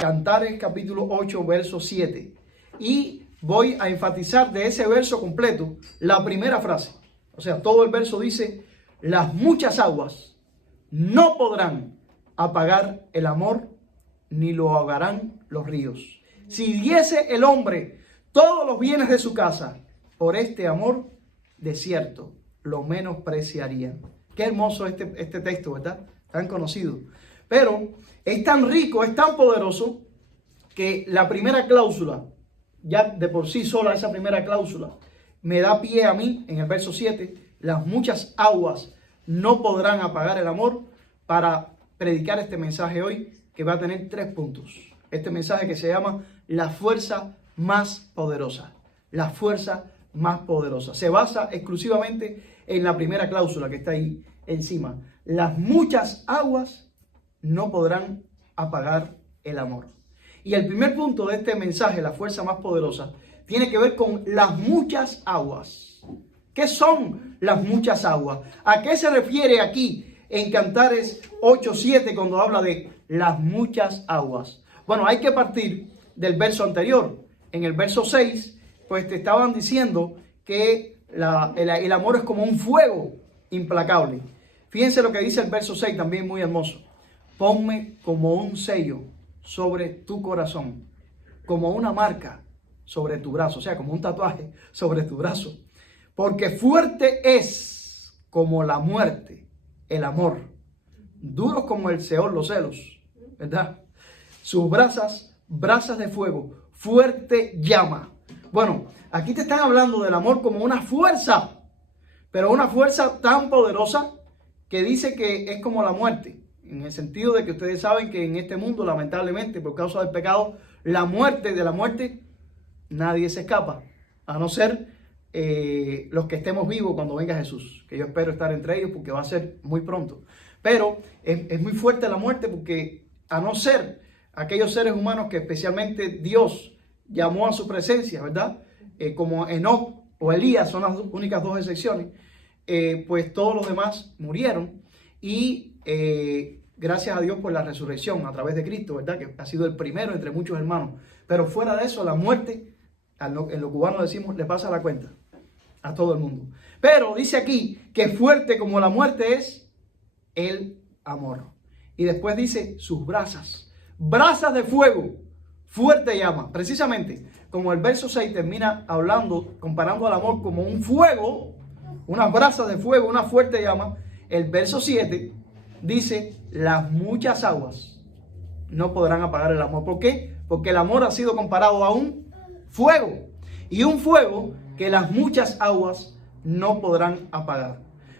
Cantares capítulo 8, verso 7. Y voy a enfatizar de ese verso completo la primera frase. O sea, todo el verso dice: las muchas aguas no podrán apagar el amor, ni lo ahogarán los ríos. Si diese el hombre todos los bienes de su casa, por este amor, de cierto, lo menospreciarían. Qué hermoso este texto, ¿verdad? Tan conocido. Pero es tan rico, es tan poderoso, que la primera cláusula, ya de por sí sola esa primera cláusula, me da pie a mí, en el verso 7, las muchas aguas no podrán apagar el amor, para predicar este mensaje hoy, que va a tener 3 puntos. Este mensaje que se llama la fuerza más poderosa. La fuerza más poderosa. Se basa exclusivamente en la primera cláusula que está ahí encima. Las muchas aguas no podrán apagar el amor. Y el primer punto de este mensaje, la fuerza más poderosa, tiene que ver con las muchas aguas. ¿Qué son las muchas aguas? ¿A qué se refiere aquí en Cantares 8:7 cuando habla de las muchas aguas? Bueno, hay que partir del verso anterior. En el verso 6, pues te estaban diciendo que el amor es como un fuego implacable. Fíjense lo que dice el verso 6, también muy hermoso. Ponme como un sello sobre tu corazón, como una marca sobre tu brazo, o sea, como un tatuaje sobre tu brazo. Porque fuerte es como la muerte el amor, duros como el Seol los celos, ¿verdad? Sus brasas de fuego, fuerte llama. Bueno, aquí te están hablando del amor como una fuerza, pero una fuerza tan poderosa que dice que es como la muerte. En el sentido de que ustedes saben que en este mundo, lamentablemente, por causa del pecado, de la muerte, nadie se escapa. A no ser los que estemos vivos cuando venga Jesús. Que yo espero estar entre ellos porque va a ser muy pronto. Pero es muy fuerte la muerte porque a no ser aquellos seres humanos que especialmente Dios llamó a su presencia, ¿verdad? Como Enoc o Elías son las únicas 2 excepciones. Pues todos los demás murieron y gracias a Dios por la resurrección a través de Cristo, ¿verdad? Que ha sido el primero entre muchos hermanos. Pero fuera de eso, la muerte, en lo cubano decimos, le pasa la cuenta a todo el mundo. Pero dice aquí que fuerte como la muerte es el amor. Y después dice sus brasas de fuego, fuerte llama. Precisamente como el verso 6 termina hablando, comparando al amor como un fuego, unas brasas de fuego, una fuerte llama. El verso 7 dice: las muchas aguas no podrán apagar el amor. ¿Por qué? Porque el amor ha sido comparado a un fuego. Y un fuego que las muchas aguas no podrán apagar.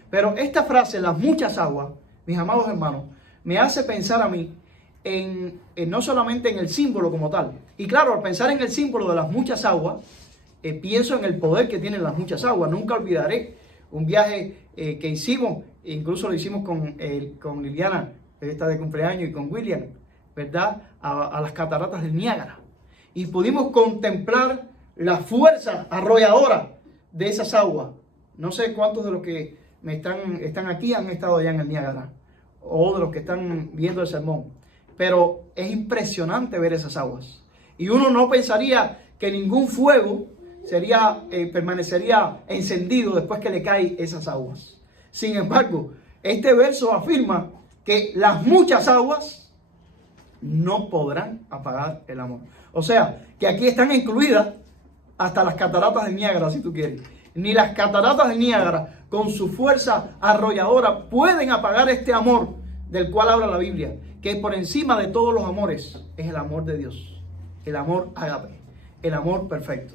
Pero esta frase, las muchas aguas, mis amados hermanos, me hace pensar a mí en no solamente en el símbolo como tal. Y claro, al pensar en el símbolo de las muchas aguas, pienso en el poder que tienen las muchas aguas. Nunca olvidaré un viaje que hicimos, incluso lo hicimos con Liliana, que está de cumpleaños, y con William, ¿verdad? A las cataratas del Niágara. Y pudimos contemplar la fuerza arrolladora de esas aguas. No sé cuántos de los que están aquí han estado allá en el Niágara, o de los que están viendo el sermón, pero es impresionante ver esas aguas. Y uno no pensaría que ningún fuego permanecería encendido después que le caen esas aguas. Sin embargo, este verso afirma que las muchas aguas no podrán apagar el amor. O sea, que aquí están incluidas hasta las cataratas de Niágara, si tú quieres. Ni las cataratas de Niágara, con su fuerza arrolladora, pueden apagar este amor del cual habla la Biblia, que por encima de todos los amores es el amor de Dios, el amor ágape, el amor perfecto.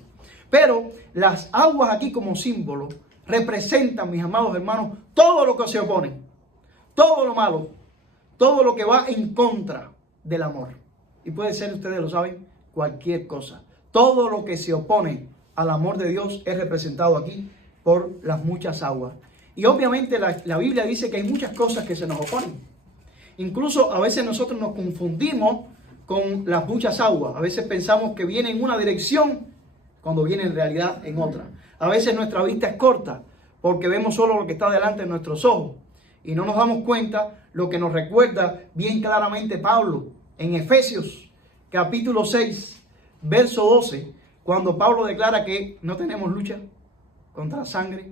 Pero las aguas aquí como símbolo representan, mis amados hermanos, todo lo que se opone, todo lo malo, todo lo que va en contra del amor. Y puede ser, ustedes lo saben, cualquier cosa. Todo lo que se opone al amor de Dios es representado aquí por las muchas aguas. Y obviamente la Biblia dice que hay muchas cosas que se nos oponen. Incluso a veces nosotros nos confundimos con las muchas aguas. A veces pensamos que viene en una dirección cuando viene en realidad en otra. A veces nuestra vista es corta porque vemos solo lo que está delante de nuestros ojos y no nos damos cuenta lo que nos recuerda bien claramente Pablo en Efesios capítulo 6, verso 12, cuando Pablo declara que no tenemos lucha contra sangre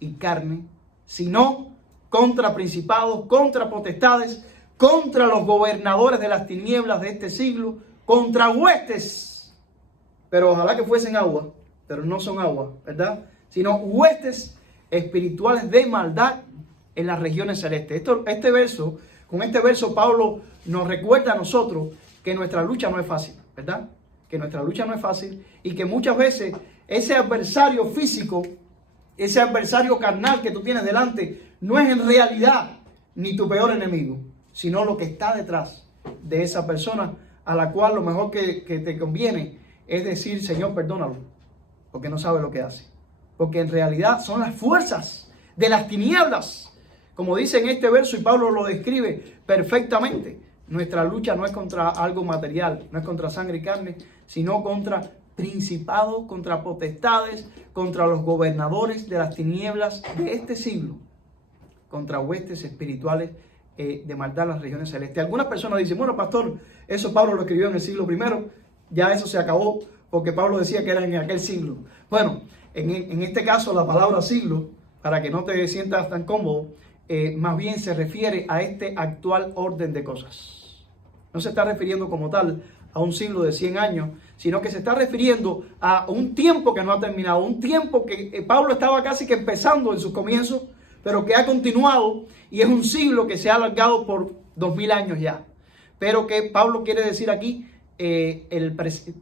y carne, sino contra principados, contra potestades, contra los gobernadores de las tinieblas de este siglo, contra huestes, pero ojalá que fuesen agua, pero no son agua, ¿verdad? Sino huestes espirituales de maldad en las regiones celestes. Con este verso Pablo nos recuerda a nosotros que nuestra lucha no es fácil, ¿verdad? Que nuestra lucha no es fácil y que muchas veces ese adversario físico, ese adversario carnal que tú tienes delante, no es en realidad ni tu peor enemigo, sino lo que está detrás de esa persona a la cual lo mejor que te conviene es decir, Señor, perdónalo, porque no sabe lo que hace. Porque en realidad son las fuerzas de las tinieblas, como dice en este verso, y Pablo lo describe perfectamente. Nuestra lucha no es contra algo material, no es contra sangre y carne, sino contra principados, contra potestades, contra los gobernadores de las tinieblas de este siglo, contra huestes espirituales de maldad en las regiones celestes. Algunas personas dicen, bueno, pastor, eso Pablo lo escribió en el siglo I, ya eso se acabó, porque Pablo decía que era en aquel siglo. Bueno, en este caso la palabra siglo, para que no te sientas tan cómodo, más bien se refiere a este actual orden de cosas. No se está refiriendo como tal a un siglo de 100 años, sino que se está refiriendo a un tiempo que no ha terminado, un tiempo que Pablo estaba casi que empezando en sus comienzos, pero que ha continuado y es un siglo que se ha alargado por 2000 años ya. Pero que Pablo quiere decir aquí de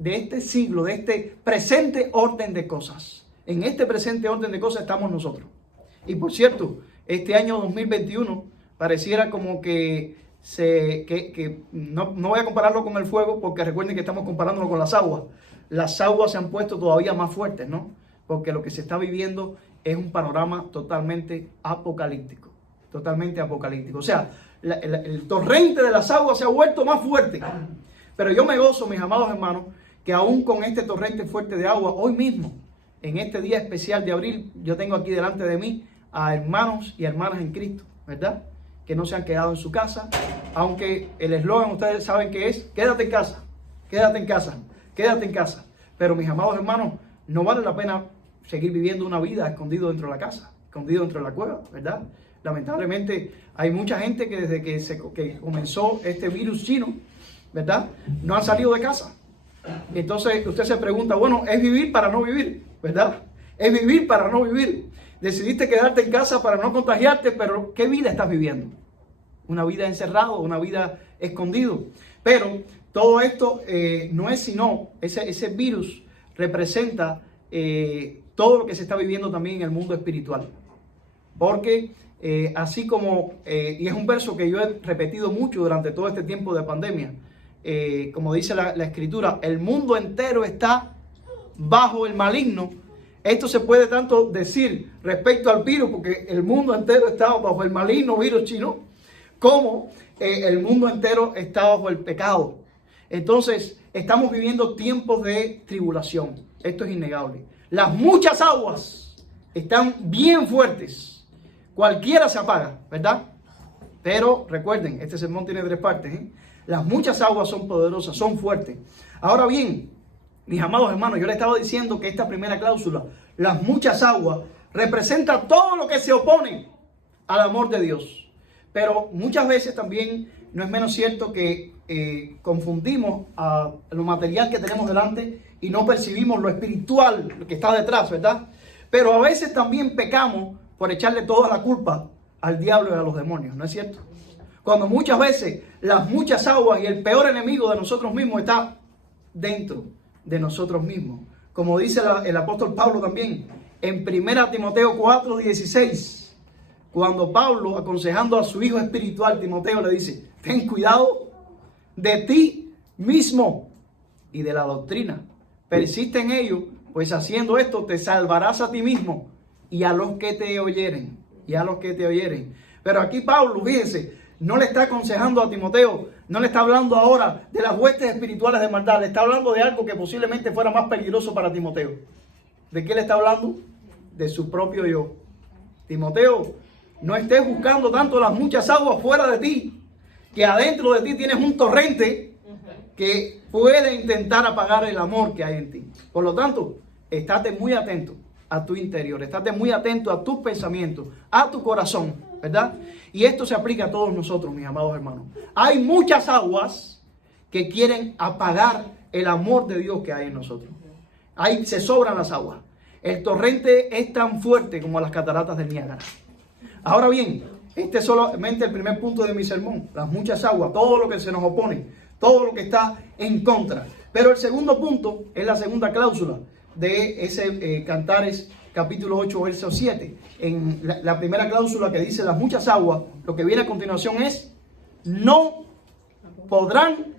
este siglo, de este presente orden de cosas. En este presente orden de cosas estamos nosotros. Y por cierto, este año 2021 pareciera como que no voy a compararlo con el fuego, porque recuerden que estamos comparándolo con las aguas. Las aguas se han puesto todavía más fuertes, ¿no? Porque lo que se está viviendo es un panorama totalmente apocalíptico. Totalmente apocalíptico. O sea, el torrente de las aguas se ha vuelto más fuerte. Pero yo me gozo, mis amados hermanos, que aún con este torrente fuerte de agua, hoy mismo, en este día especial de abril, yo tengo aquí delante de mí a hermanos y hermanas en Cristo, ¿verdad? Que no se han quedado en su casa, aunque el eslogan ustedes saben que es, quédate en casa, quédate en casa, quédate en casa. Pero mis amados hermanos, no vale la pena seguir viviendo una vida escondido dentro de la casa, escondido dentro de la cueva, ¿verdad? Lamentablemente hay mucha gente que desde que comenzó este virus chino, ¿verdad? No han salido de casa. Entonces usted se pregunta, bueno, es vivir para no vivir, ¿verdad? Es vivir para no vivir. Decidiste quedarte en casa para no contagiarte, pero ¿qué vida estás viviendo? Una vida encerrado, una vida escondido. Pero todo esto no es sino, ese virus representa todo lo que se está viviendo también en el mundo espiritual. Porque así como, y es un verso que yo he repetido mucho durante todo este tiempo de pandemia, como dice la Escritura, el mundo entero está bajo el maligno. Esto se puede tanto decir respecto al virus, porque el mundo entero está bajo el maligno virus chino, como el mundo entero está bajo el pecado. Entonces, estamos viviendo tiempos de tribulación. Esto es innegable. Las muchas aguas están bien fuertes. Cualquiera se apaga, ¿verdad? Pero recuerden, este sermón tiene 3 partes, ¿eh? Las muchas aguas son poderosas, son fuertes. Ahora bien, mis amados hermanos, yo les estaba diciendo que esta primera cláusula, las muchas aguas, representa todo lo que se opone al amor de Dios. Pero muchas veces también no es menos cierto que confundimos a lo material que tenemos delante y no percibimos lo espiritual, lo que está detrás, ¿verdad? Pero a veces también pecamos por echarle toda la culpa al diablo y a los demonios, ¿no es cierto? Cuando muchas veces las muchas aguas y el peor enemigo de nosotros mismos está dentro de nosotros mismos. Como dice el apóstol Pablo también en 1 Timoteo 4:16, cuando Pablo, aconsejando a su hijo espiritual Timoteo, le dice: ten cuidado de ti mismo y de la doctrina. Persiste en ello, pues haciendo esto te salvarás a ti mismo y a los que te oyeren. Y a los que te oyeren. Pero aquí Pablo, fíjense, no le está aconsejando a Timoteo, no le está hablando ahora de las huestes espirituales de maldad, le está hablando de algo que posiblemente fuera más peligroso para Timoteo. ¿De qué le está hablando? De su propio yo. Timoteo, no estés buscando tanto las muchas aguas fuera de ti, que adentro de ti tienes un torrente que puede intentar apagar el amor que hay en ti. Por lo tanto, estate muy atento a tu interior, estate muy atento a tus pensamientos, a tu corazón, ¿verdad? Y esto se aplica a todos nosotros, mis amados hermanos. Hay muchas aguas que quieren apagar el amor de Dios que hay en nosotros. Ahí se sobran las aguas. El torrente es tan fuerte como las cataratas del Niágara. Ahora bien, este es solamente el primer punto de mi sermón. Las muchas aguas, todo lo que se nos opone, todo lo que está en contra. Pero el segundo punto es la segunda cláusula de ese Cantares capítulo 8, verso 7. En la primera cláusula que dice las muchas aguas, lo que viene a continuación es: no podrán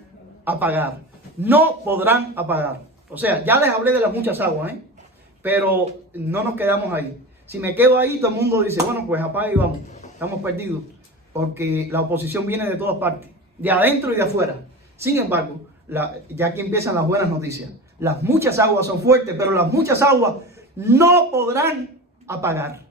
apagar. No podrán apagar. O sea, ya les hablé de las muchas aguas, pero no nos quedamos ahí. Si me quedo ahí, todo el mundo dice: bueno, pues apaga y vamos. Estamos perdidos. Porque la oposición viene de todas partes, de adentro y de afuera. Sin embargo, ya aquí empiezan las buenas noticias. Las muchas aguas son fuertes, pero las muchas aguas no podrán apagar.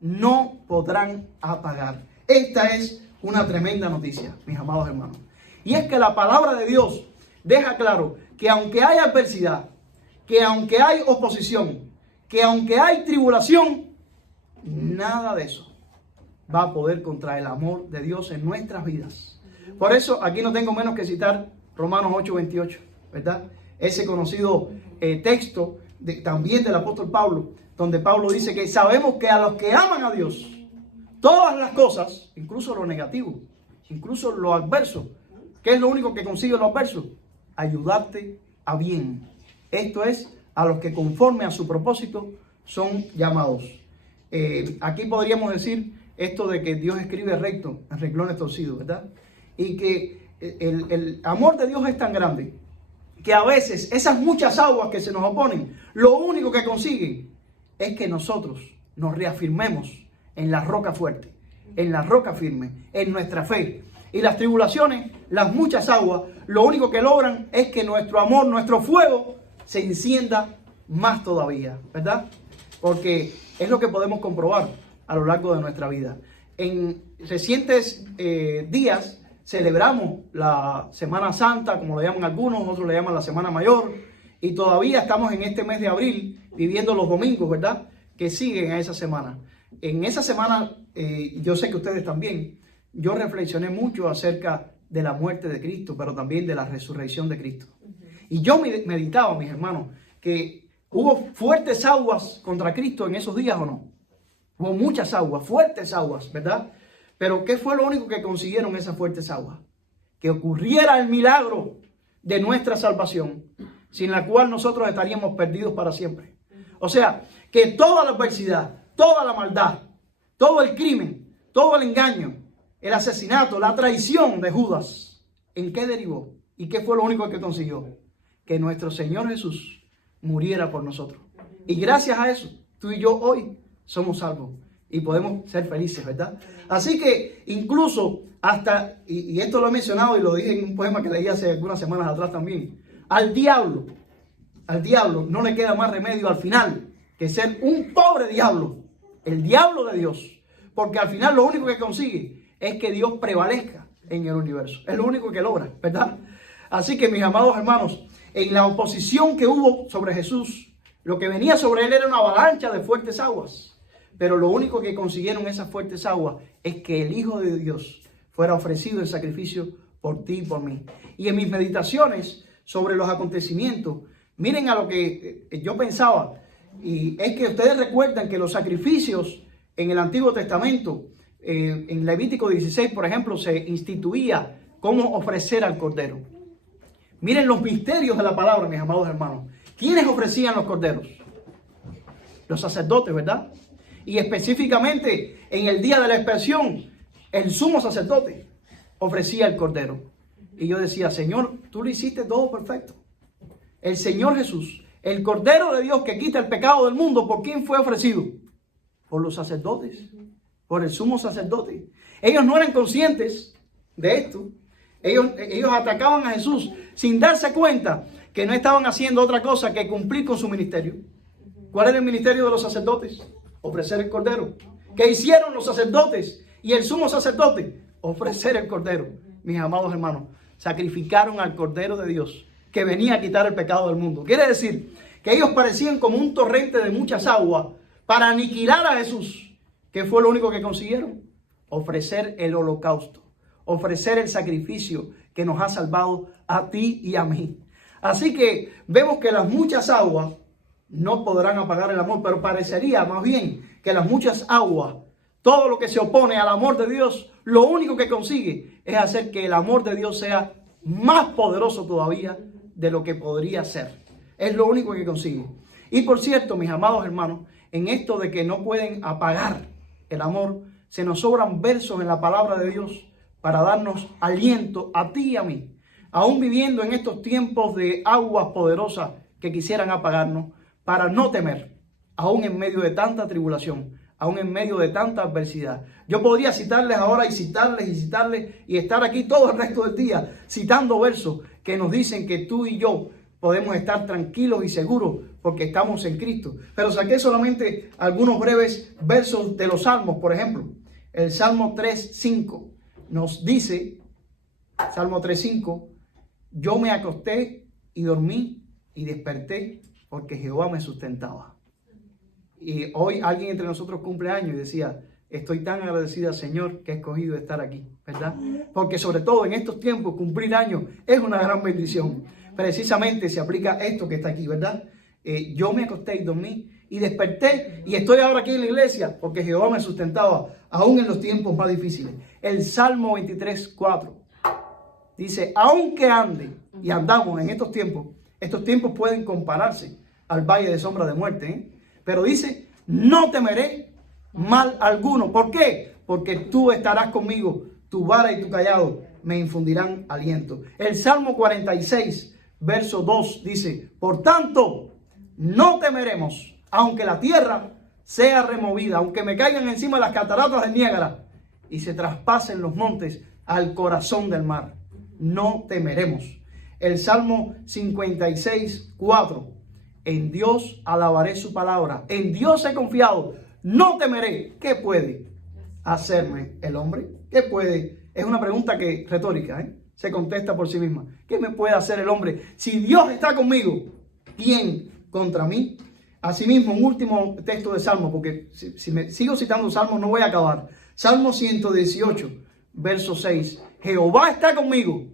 No podrán apagar. Esta es una tremenda noticia, mis amados hermanos. Y es que la palabra de Dios deja claro que aunque hay adversidad, que aunque hay oposición, que aunque hay tribulación, nada de eso va a poder contra el amor de Dios en nuestras vidas. Por eso aquí no tengo menos que citar Romanos 8:28, ¿verdad? Ese conocido texto también del apóstol Pablo, donde Pablo dice que sabemos que a los que aman a Dios, todas las cosas, incluso lo negativo, incluso lo adverso, ¿qué es lo único que consigue lo adverso? Ayudarte a bien. Esto es, a los que conforme a su propósito son llamados. Aquí podríamos decir esto de que Dios escribe recto en renglones torcidos, ¿verdad? Y que el amor de Dios es tan grande que a veces esas muchas aguas que se nos oponen, lo único que consiguen es que nosotros nos reafirmemos en la roca fuerte, en la roca firme, en nuestra fe. Y las tribulaciones, las muchas aguas, lo único que logran es que nuestro amor, nuestro fuego, se encienda más todavía, ¿verdad? Porque es lo que podemos comprobar a lo largo de nuestra vida. En recientes días celebramos la Semana Santa, como le llaman algunos, otros le llaman la Semana Mayor, y todavía estamos en este mes de abril viviendo los domingos, ¿verdad?, que siguen a esa semana. En esa semana, yo sé que ustedes también, yo reflexioné mucho acerca de la muerte de Cristo, pero también de la resurrección de Cristo. Y yo meditaba, mis hermanos, que hubo fuertes aguas contra Cristo en esos días, ¿o no? Hubo muchas aguas, fuertes aguas, ¿verdad? Pero ¿qué fue lo único que consiguieron esas fuertes aguas? Que ocurriera el milagro de nuestra salvación, sin la cual nosotros estaríamos perdidos para siempre. O sea, que toda la adversidad, toda la maldad, todo el crimen, todo el engaño, el asesinato, la traición de Judas, ¿en qué derivó? ¿Y qué fue lo único que consiguió? Que nuestro Señor Jesús muriera por nosotros. Y gracias a eso, tú y yo hoy somos salvos y podemos ser felices, ¿verdad? Así que incluso hasta, y esto lo he mencionado y lo dije en un poema que leí hace algunas semanas atrás también, al diablo no le queda más remedio al final que ser un pobre diablo, el diablo de Dios, porque al final lo único que consigue es que Dios prevalezca en el universo. Es lo único que logra, ¿verdad? Así que, mis amados hermanos, en la oposición que hubo sobre Jesús, lo que venía sobre él era una avalancha de fuertes aguas. Pero lo único que consiguieron esas fuertes aguas es que el Hijo de Dios fuera ofrecido en sacrificio por ti y por mí. Y en mis meditaciones sobre los acontecimientos, miren a lo que yo pensaba. Y es que ustedes recuerdan que los sacrificios en el Antiguo Testamento, en Levítico 16, por ejemplo, se instituía cómo ofrecer al cordero. Miren los misterios de la palabra, mis amados hermanos. ¿Quiénes ofrecían los corderos? Los sacerdotes, ¿verdad? Y específicamente en el día de la expiación, el sumo sacerdote ofrecía el cordero. Y yo decía, Señor, tú lo hiciste todo perfecto. El Señor Jesús, el Cordero de Dios que quita el pecado del mundo, ¿por quién fue ofrecido? Por los sacerdotes, por el sumo sacerdote. Ellos no eran conscientes de esto. Ellos atacaban a Jesús sin darse cuenta que no estaban haciendo otra cosa que cumplir con su ministerio. ¿Cuál era el ministerio de los sacerdotes? Ofrecer el cordero. ¿Qué hicieron los sacerdotes y el sumo sacerdote? Ofrecer el cordero. Mis amados hermanos, sacrificaron al Cordero de Dios que venía a quitar el pecado del mundo. Quiere decir que ellos parecían como un torrente de muchas aguas para aniquilar a Jesús. ¿Qué fue lo único que consiguieron? Ofrecer el holocausto. Ofrecer el sacrificio que nos ha salvado a ti y a mí. Así que vemos que las muchas aguas no podrán apagar el amor, pero parecería más bien que las muchas aguas, todo lo que se opone al amor de Dios, lo único que consigue es hacer que el amor de Dios sea más poderoso todavía de lo que podría ser. Es lo único que consigue. Y por cierto, mis amados hermanos, en esto de que no pueden apagar el amor, se nos sobran versos en la palabra de Dios para darnos aliento a ti y a mí. Aún viviendo en estos tiempos de aguas poderosas que quisieran apagarnos, para no temer, aún en medio de tanta tribulación, aún en medio de tanta adversidad. Yo podría citarles ahora y citarles y estar aquí todo el resto del día citando versos que nos dicen que tú y yo podemos estar tranquilos y seguros porque estamos en Cristo. Pero saqué solamente algunos breves versos de los Salmos. Por ejemplo, el Salmo 3:5 nos dice, Salmo 3:5, yo me acosté y dormí y desperté porque Jehová me sustentaba. Y hoy alguien entre nosotros cumple años y decía, estoy tan agradecida, Señor, que he escogido estar aquí, ¿verdad? Porque sobre todo en estos tiempos, cumplir años es una gran bendición. Precisamente se aplica esto que está aquí, ¿verdad? Yo me acosté y dormí y desperté y estoy ahora aquí en la iglesia porque Jehová me sustentaba, aún en los tiempos más difíciles. El Salmo 23:4 dice, aunque ande y andamos en estos tiempos pueden compararse al valle de sombra de muerte, ¿eh? Pero dice, no temeré mal alguno. ¿Por qué? Porque tú estarás conmigo, tu vara y tu cayado me infundirán aliento. El Salmo 46, verso 2 dice, por tanto, no temeremos, aunque la tierra sea removida, aunque me caigan encima las cataratas del Niágara y se traspasen los montes al corazón del mar. No temeremos. El Salmo 56:4. En Dios alabaré su palabra. En Dios he confiado. No temeré. ¿Qué puede hacerme el hombre? ¿Qué puede? Es una pregunta que retórica, ¿eh? Se contesta por sí misma. ¿Qué me puede hacer el hombre? Si Dios está conmigo, ¿quién contra mí? Asimismo, un último texto de Salmo, porque si me sigo citando Salmos no voy a acabar. Salmo 118, verso 6. Jehová está conmigo.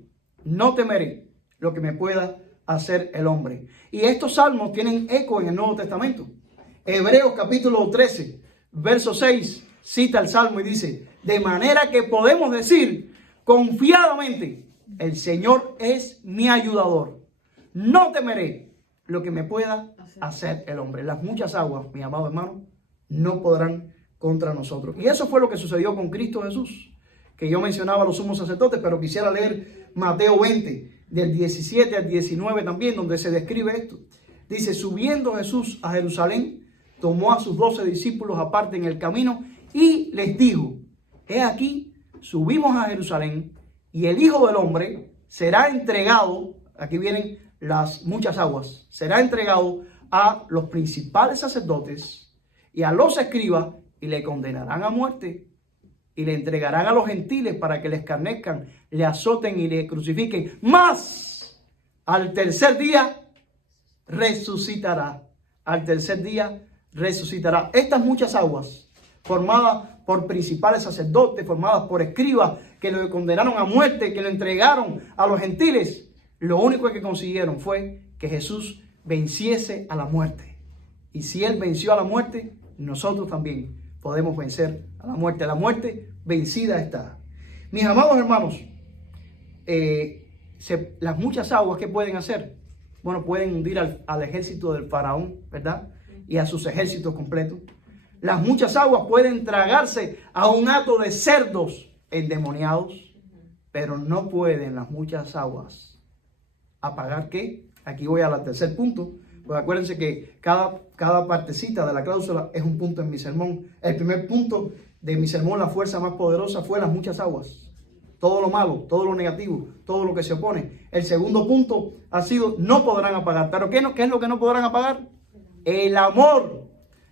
No temeré lo que me pueda hacer el hombre. Y estos salmos tienen eco en el Nuevo Testamento. Hebreos capítulo 13, verso 6, cita el salmo y dice, de manera que podemos decir confiadamente, el Señor es mi ayudador. No temeré lo que me pueda hacer el hombre. Las muchas aguas, mi amado hermano, no podrán contra nosotros. Y eso fue lo que sucedió con Cristo Jesús, que yo mencionaba a los sumos sacerdotes, pero quisiera leer Mateo 20, del 17 al 19 también, donde se describe esto. Dice, subiendo Jesús a Jerusalén, tomó a sus 12 discípulos aparte en el camino y les dijo, he aquí, subimos a Jerusalén y el Hijo del Hombre será entregado, aquí vienen las muchas aguas, será entregado a los principales sacerdotes y a los escribas y le condenarán a muerte y le entregarán a los gentiles para que le escarnezcan, le azoten y le crucifiquen. Mas al tercer día resucitará. Al tercer día resucitará. Estas muchas aguas formadas por principales sacerdotes, formadas por escribas que lo condenaron a muerte, que lo entregaron a los gentiles, lo único que consiguieron fue que Jesús venciese a la muerte. Y si Él venció a la muerte, nosotros también podemos vencer a la muerte. La muerte vencida está. Mis amados hermanos, las muchas aguas, ¿qué pueden hacer? Bueno, pueden hundir al ejército del faraón, ¿verdad? Y a sus ejércitos completos. Las muchas aguas pueden tragarse a un hato de cerdos endemoniados, pero no pueden las muchas aguas apagar ¿qué? Aquí voy al tercer punto, pues acuérdense que cada partecita de la cláusula es un punto en mi sermón. El primer punto de mi sermón, la fuerza más poderosa, fue las muchas aguas. Todo lo malo, todo lo negativo, todo lo que se opone. El segundo punto ha sido, no podrán apagar. ¿Pero qué es lo que no podrán apagar? El amor.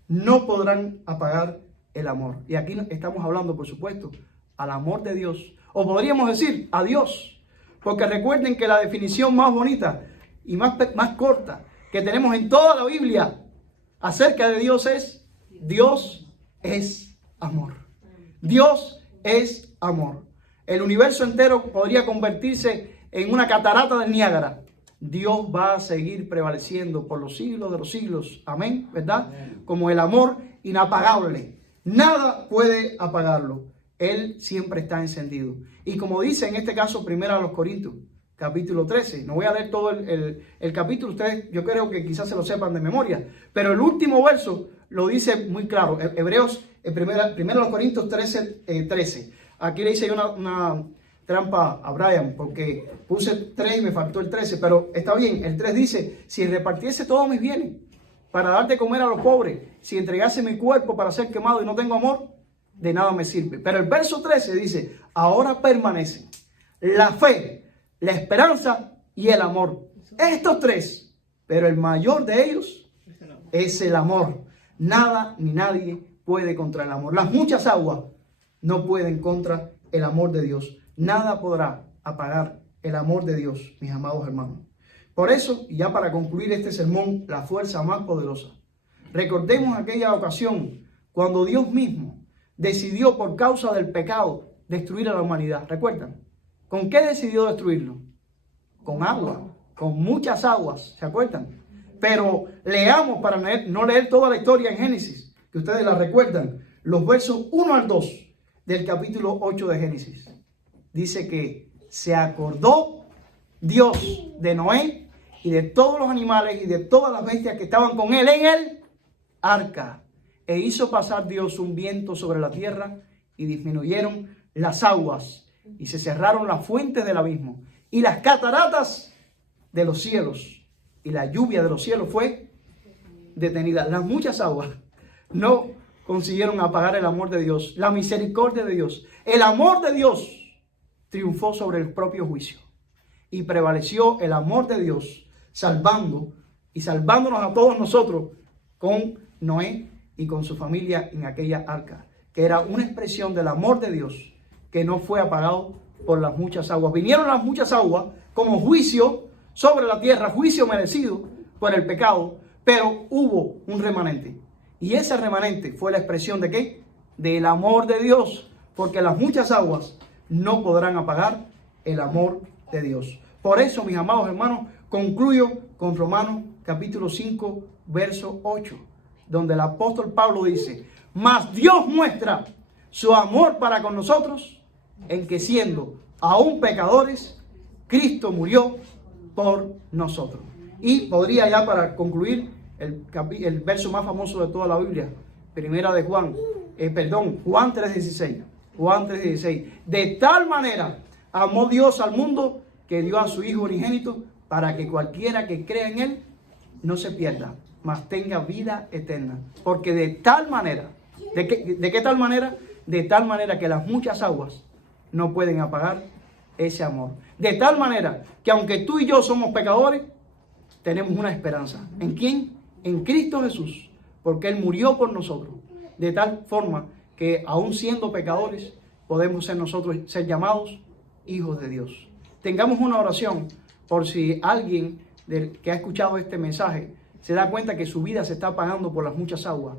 No podrán apagar el amor. Y aquí estamos hablando, por supuesto, al amor de Dios. O podríamos decir, a Dios. Porque recuerden que la definición más bonita y más corta que tenemos en toda la Biblia acerca de Dios es amor. Dios es amor. El universo entero podría convertirse en una catarata del Niágara. Dios va a seguir prevaleciendo por los siglos de los siglos. Amén, ¿verdad? Como el amor inapagable. Nada puede apagarlo. Él siempre está encendido. Y como dice en este caso, 1 Corintios, capítulo 13. No voy a leer todo el capítulo. Ustedes, yo creo que quizás se lo sepan de memoria. Pero el último verso lo dice muy claro. Hebreos, 1 Corintios 13. Aquí le hice una trampa a Brian, porque puse 3 y me faltó el 13, pero está bien. El 3 dice, si repartiese todos mis bienes para dar de comer a los pobres, si entregase mi cuerpo para ser quemado y no tengo amor, de nada me sirve. Pero el verso 13 dice, ahora permanece la fe, la esperanza y el amor. Estos 3, pero el mayor de ellos es el amor. Nada ni nadie puede contra el amor. Las muchas aguas no pueden contra el amor de Dios. Nada podrá apagar el amor de Dios, mis amados hermanos. Por eso, y ya para concluir este sermón, la fuerza más poderosa. Recordemos aquella ocasión cuando Dios mismo decidió por causa del pecado destruir a la humanidad. ¿Recuerdan? ¿Con qué decidió destruirlo? Con agua, con muchas aguas. ¿Se acuerdan? Pero leamos para no leer toda la historia en Génesis, que ustedes la recuerdan, los versos 1 al 2 del capítulo 8 de Génesis. Dice que se acordó Dios de Noé y de todos los animales y de todas las bestias que estaban con él en el arca. E hizo pasar Dios un viento sobre la tierra y disminuyeron las aguas y se cerraron las fuentes del abismo y las cataratas de los cielos. Y la lluvia de los cielos fue detenida. Las muchas aguas no consiguieron apagar el amor de Dios, la misericordia de Dios. El amor de Dios triunfó sobre el propio juicio y prevaleció el amor de Dios, salvándonos a todos nosotros con Noé y con su familia en aquella arca, que era una expresión del amor de Dios que no fue apagado por las muchas aguas. Vinieron las muchas aguas como juicio sobre la tierra, juicio merecido por el pecado, pero hubo un remanente. Y ese remanente fue la expresión ¿de qué? Del amor de Dios, porque las muchas aguas no podrán apagar el amor de Dios. Por eso, mis amados hermanos, concluyo con Romanos capítulo 5, verso 8, donde el apóstol Pablo dice, mas Dios muestra su amor para con nosotros en que siendo aún pecadores, Cristo murió por nosotros. Y podría ya para concluir el verso más famoso de toda la Biblia, primera de Juan 3:16. Juan 3:16. De tal manera amó Dios al mundo que dio a su Hijo unigénito para que cualquiera que crea en Él no se pierda, mas tenga vida eterna. Porque de tal manera, ¿de qué tal manera? De tal manera que las muchas aguas no pueden apagar ese amor. De tal manera que aunque tú y yo somos pecadores, tenemos una esperanza. ¿En quién? en Cristo Jesús, porque Él murió por nosotros, de tal forma que aún siendo pecadores, podemos ser nosotros, ser llamados hijos de Dios. Tengamos una oración por si alguien que ha escuchado este mensaje se da cuenta que su vida se está apagando por las muchas aguas,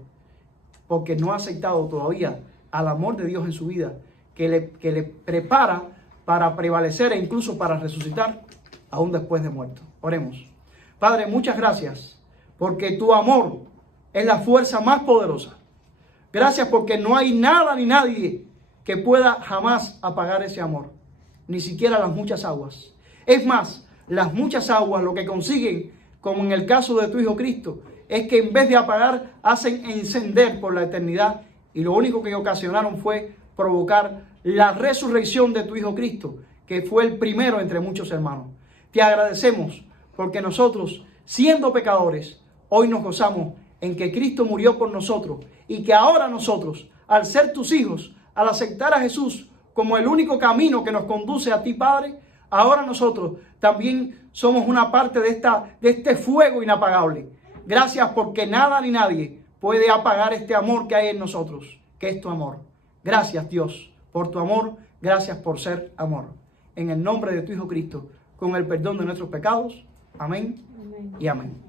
porque no ha aceptado todavía al amor de Dios en su vida, que le prepara para prevalecer e incluso para resucitar aún después de muerto. Oremos. Padre, muchas gracias, porque tu amor es la fuerza más poderosa. Gracias porque no hay nada ni nadie que pueda jamás apagar ese amor, ni siquiera las muchas aguas. Es más, las muchas aguas lo que consiguen, como en el caso de tu Hijo Cristo, es que en vez de apagar, hacen encender por la eternidad, y lo único que ocasionaron fue provocar la resurrección de tu Hijo Cristo, que fue el primero entre muchos hermanos. Te agradecemos porque nosotros, siendo pecadores, hoy nos gozamos en que Cristo murió por nosotros y que ahora nosotros, al ser tus hijos, al aceptar a Jesús como el único camino que nos conduce a ti, Padre, ahora nosotros también somos una parte de este fuego inapagable. Gracias porque nada ni nadie puede apagar este amor que hay en nosotros, que es tu amor. Gracias, Dios, por tu amor. Gracias por ser amor. En el nombre de tu Hijo Cristo, con el perdón de nuestros pecados. Amén y amén.